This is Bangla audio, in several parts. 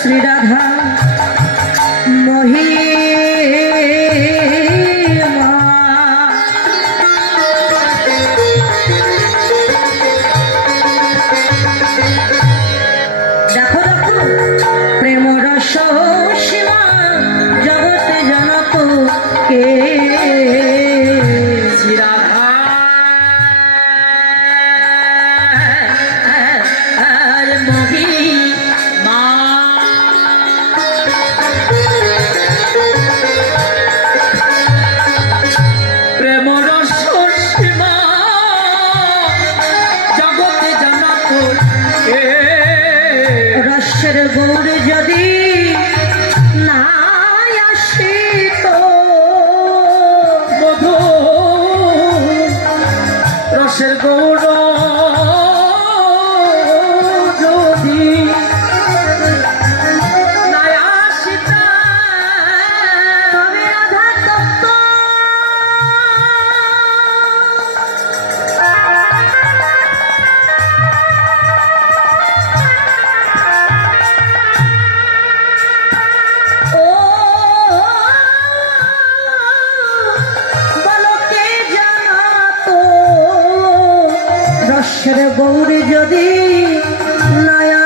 শ্রীরাধা মহিলা রসের গৌর যদি না আসিত মধু রসের সেরে গৌরী যদি নয়া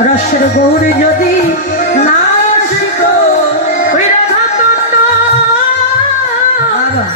রসের গৌর যদি না শিখো বাবা